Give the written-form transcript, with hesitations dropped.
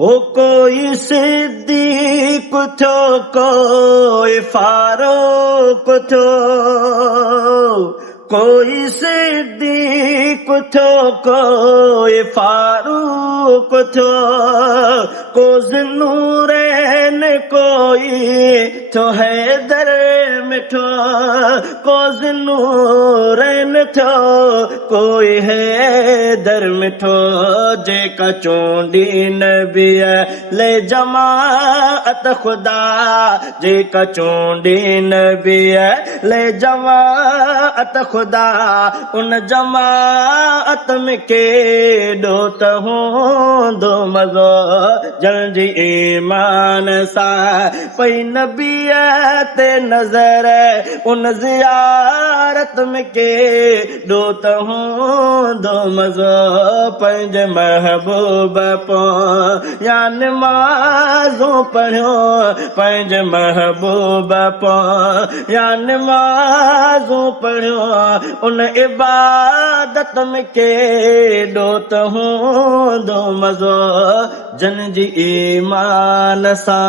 ओ कोई सिद्दीक थो, कोई फारूक थो, कोई सिद्दीक थो, कोई फारूक थो, को ज़ुन्नूरैन कोई थो हैदर मिठो, को ज़ुन्नूरैन थो कोई हैदर मिठो, जेका चूंडी नबी ले जमाअत खुदा, जेका चूंडी नबी ले जमाअत खुदा, उन जमाअत में केॾो त हूंदो मज़ो, जंहिंजी ईमान सां पई नबीअ ते नज़र, उन ज़ियारत में केॾो त हूंदो मज़ो, पंहिंजे महबूब पोयां निमाज़ूं पढ़ियो, पंहिंजे महबूब पोयां निमाज़ूं पढ़ियो, उन इबादत में केॾो त हूंदो मज़ो, जंहिंजी ईमान सां